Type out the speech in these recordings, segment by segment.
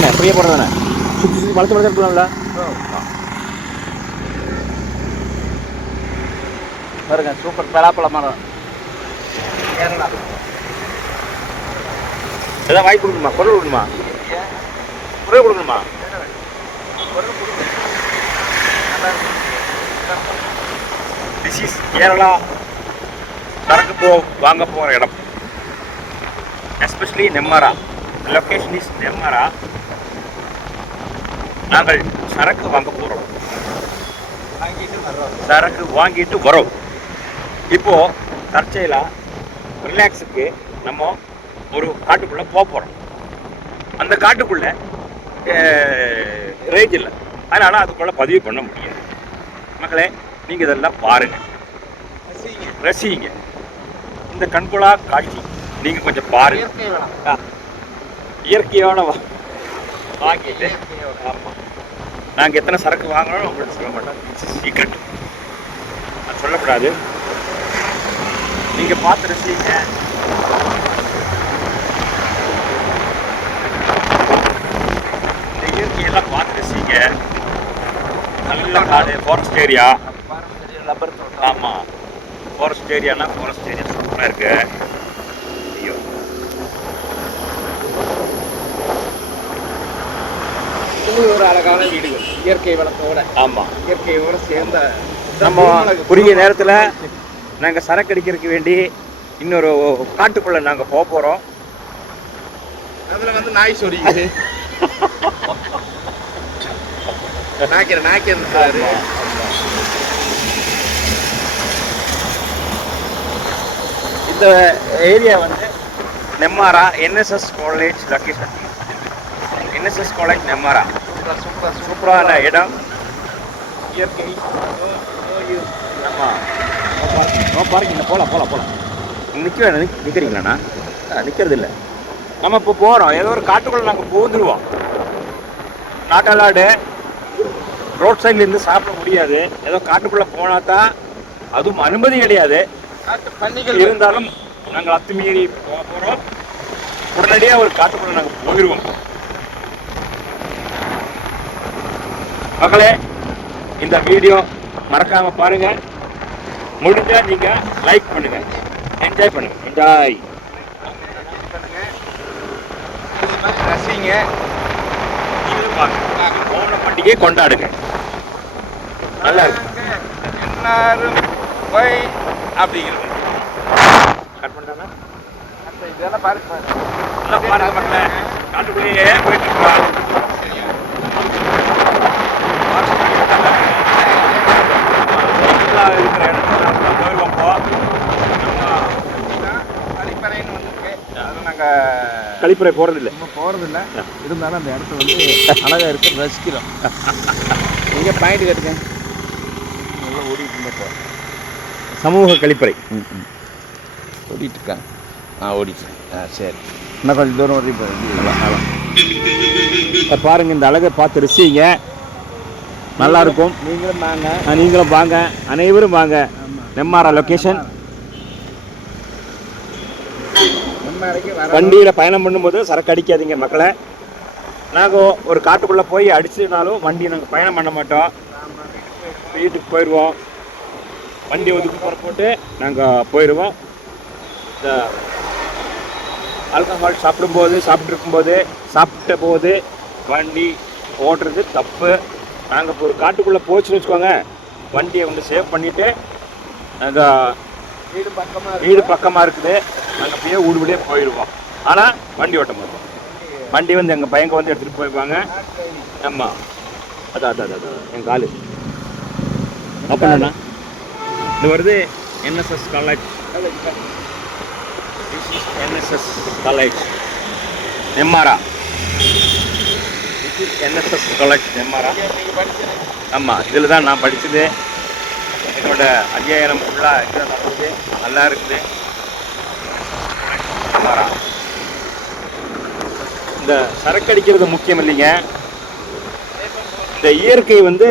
ஃப்ரீக்குண்ணே ஃப்ரீயாக போடுறதானே சுற்றி சுற்றி வளர்த்து வளர்த்து இருக்கலாம்ல பாருங்க சூப்பர் பலாப்பழ மரம். கேரளா. ஏதாவது வாங்கி கொடுக்கணுமா? குரல் கொடுக்கணுமா? பொருள் கொடுக்கணுமா? திஸ் இஸ் கேரளா சரக்கு போ வாங்க போகிற இடம். Especially Nemmara location is Nemmara நாங்கள் சரக்கு வாங்க போகிறோம் சரக்கு வாங்கிட்டு வரோம். இப்போ தற்செயலா ரிலாக்ஸுக்கு நம்ம ஒரு காட்டுக்குள்ள போக போறோம். அந்த காட்டுக்குள்ள ரேஞ்ச் இல்லை. அதனால அதுக்குள்ள பதிவு பண்ண முடியாது. மக்களே நீங்க இதெல்லாம் பாருங்க. ரசிங்க. ரசிங்க இந்த கண்கொள்ளா காட்சி நீங்க கொஞ்சம் பாருங்க. இயற்கை வளம் ஆ, இயற்கையான வாங்கிட்டு இயற்கையோட ஆமா நாங்க எத்தனை சரக்கு வாங்கணும் உங்களுக்கு சொல்ல மாட்டோம். சீக்ரெட் அது சொல்லக்கூடாது. நீங்க பார்த்து ரசிங்க இந்த இயற்கையெல்லாம் பார்த்து ரசிங்க நல்ல காடு ஃபாரஸ்ட் ஏரியா பாரம்பரிய ரப்பர் தோட்டம். ஆமா. ஃபாரஸ்ட் ஏரியானா ஃபாரஸ்ட் ஏரியா சூப்பராக இருக்கு. இது ஒரு அழகான வீடுகள். இயற்கை வளத்தோட. ஆமா. இயற்கையோட சேர்ந்த நம்ம குறுகிய நேரத்தில் நாங்கள் சரக்கு அடிக்கிறதுக்கு வேண்டி இன்னொரு காட்டுக்குள்ளே நாங்கள் போக போகிறோம் அதுல வந்து நாய் சொரியுது நாய்க்கிற நாய்க்கிற சாரு. இந்த ஏரியா வந்து Nemmara NSS college location NSS college Nemmara. சூப்பரான இடம். இயற்கை. நம்ம நோ பார்க்கிங் போகலாம் போகலாம் போகலாம் நிற்க நிற்கிறீங்களாண்ணா நிற்கிறது இல்லை நம்ம இப்போ போகிறோம் ஏதோ ஒரு காட்டுக்குள்ளே நாங்கள் பூந்துருவோம் நாட்டாளாடு ரோட் சைட்லேருந்து சாப்பிட முடியாது. ஏதோ காட்டுக்குள்ளே போனால் தான் அதுவும் அனுமதி கிடையாது. பன்னிகள். இருந்தாலும் நாங்கள் அத்துமீறி போக போகிறோம் உடனடியாக ஒரு காட்டுக்குள்ளே நாங்கள் போயிடுவோம் மக்களே இந்த வீடியோ மறக்காம பாருங்க. முடிஞ்சா நீங்க லைக் பண்ணுங்க. என்ஜாய் பண்ணுங்க. என்ஜாய் ரசிங்க ஓணம் பண்டிகை கொண்டாடுங்க. நல்லா இருக்கு. எல்லாரும் போய் அப்படிங்கிறது. கட் பண்ணிட்டானா? இதெல்லாம் பாருங்க. காட்டுக்குள்ளேயே போயிட்டு இருக்கோம் நல்லா இருக்கிற இடத்துல நம்ம போயிடுவோம் இப்போ இதுதான் கழிப்பறைன்னு வந்திருக்கு அதை நாங்கள் கழிப்பறை போறதில்லை. நம்ம போகிறதில்ல இருந்தாலும் அந்த இடத்த வந்து அழகாக இருக்கு. ரசிக்கிறோம். இங்கே பாயிண்ட் கட்டுங்க நல்லா ஓடிட்டு இருந்தப்போ சமூக கழிப்பறை. ஓடிட்டு இருக்காங்க. ஆ ஓடிட்டு ஆ சரி. இன்னும் கொஞ்சம் தூரம் ஓடி போய் இப்ப பாருங்க இந்த அழகை பார்த்து ரசிங்க. நல்லா இருக்கும். நீங்களும் வாங்க. நீங்களும் வாங்க. அனைவரும் வாங்க. நெம்மாரா லொக்கேஷன் நம்ம வரைக்கும் வர வண்டியில் பயணம் பண்ணும்போது சரக்கு அடிக்காதீங்க மக்களை. நாங்கள் ஒரு காட்டுக்குள்ளே போய் அடிச்சதுனாலும் வண்டி நாங்கள் பயணம் பண்ண மாட்டோம். வீட்டுக்கு போயிடுவோம் வண்டி ஒதுக்கு போகிற போட்டு நாங்கள் போயிடுவோம் இந்த ஆல்கஹால் சாப்பிடும்போது சாப்பிட்டு இருக்கும்போது சாப்பிட்ட போது வண்டி ஓட்டுறது தப்பு. நாங்கள் இப்போ ஒரு காட்டுக்குள்ளே போச்சுன்னு வச்சுக்கோங்க. வண்டியை வந்து சேவ் பண்ணிவிட்டு நாங்கள் வீடு பக்கமாக வீடு பக்கமாக இருக்குது. அப்படியே ஊடுபடியே போயிடுவோம் ஆனால் வண்டி ஓட்ட மாட்டோம். வண்டி வந்து எங்கள் பையங்க வந்து எடுத்துகிட்டு போயிருப்பாங்க ஆமாம் அதான் அதான் அதான், அதான் என் காலு. அப்போ என்னண்ணா? இது வருது NSS college NSS college Nemmara NSS college படிச்சு ஆமாம் இதில் தான் நான் படித்தது என்னோட அத்தியாயனம் ஃபுல்லாக இதில் நடந்தது நல்லா இருக்குது. நெம்மாரா. இந்த சரக்கு அடிக்கிறது முக்கியம் இல்லைங்க. இந்த இயற்கை வந்து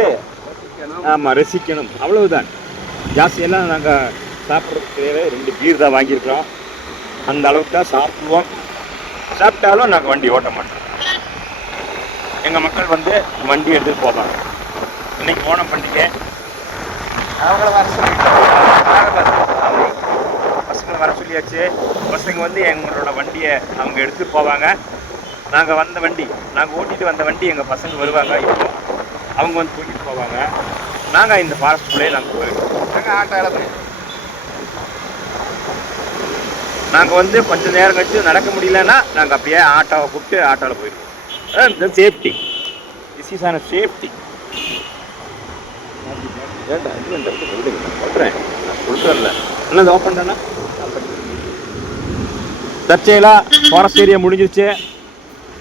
ஆமாம் ரசிக்கணும். அவ்வளவுதான். ஜாஸ்தியெல்லாம் நாங்கள் சாப்பிட்றதுக்கு தேவை ரெண்டு பீர் தான் வாங்கியிருக்கிறோம். அந்த அளவுக்கு தான் சாப்பிடுவோம். சாப்பிட்டாலும் நாங்கள் வண்டி ஓட்ட மாட்டோம். எங்கள் மக்கள் வந்து வண்டி எடுத்துகிட்டு போவாங்க. இன்னைக்கு ஓணம் பண்டிகை. அவங்கள வர சொல்லியாச்சு பசங்க வந்து எங்களோட வண்டியை அவங்க எடுத்துட்டு போவாங்க. நாங்கள் வந்த வண்டி நாங்கள் ஓட்டிட்டு வந்த வண்டி எங்கள் பசங்க வருவாங்க. இப்போ அவங்க வந்து தூக்கிட்டு போவாங்க. நாங்கள் இந்த ஃபாரஸ்ட்குள்ளேயே நாங்கள் போயிருக்கோம் நாங்கள் ஆட்டோ இடத்துல நாங்கள் வந்து கொஞ்சம் நேரம் கழிச்சு நடக்க முடியலன்னா நாங்கள் அப்படியே ஆட்டோவை கூப்பிட்டு ஆட்டோவில் போயிடுவோம். அதான் சேஃப்டி திஸ் இஸ் ஆன சேஃப்டி ஏன்டா இது இந்த விடுங்க நான் சொல்கிறேன் கொடுத்துறல என்னது ஓப்பன் தானே தற்செயலாக ஃபாரஸ்ட் ஏரியா முடிஞ்சிருச்சு.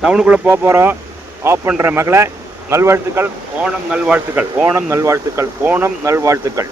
டவுனுக்குள்ளே போக போகிறோம் ஆஃப் பண்ணுற மகளை நல்வாழ்த்துக்கள் ஓணம் நல்வாழ்த்துக்கள் ஓணம் நல்வாழ்த்துக்கள் ஓணம் நல்வாழ்த்துக்கள்.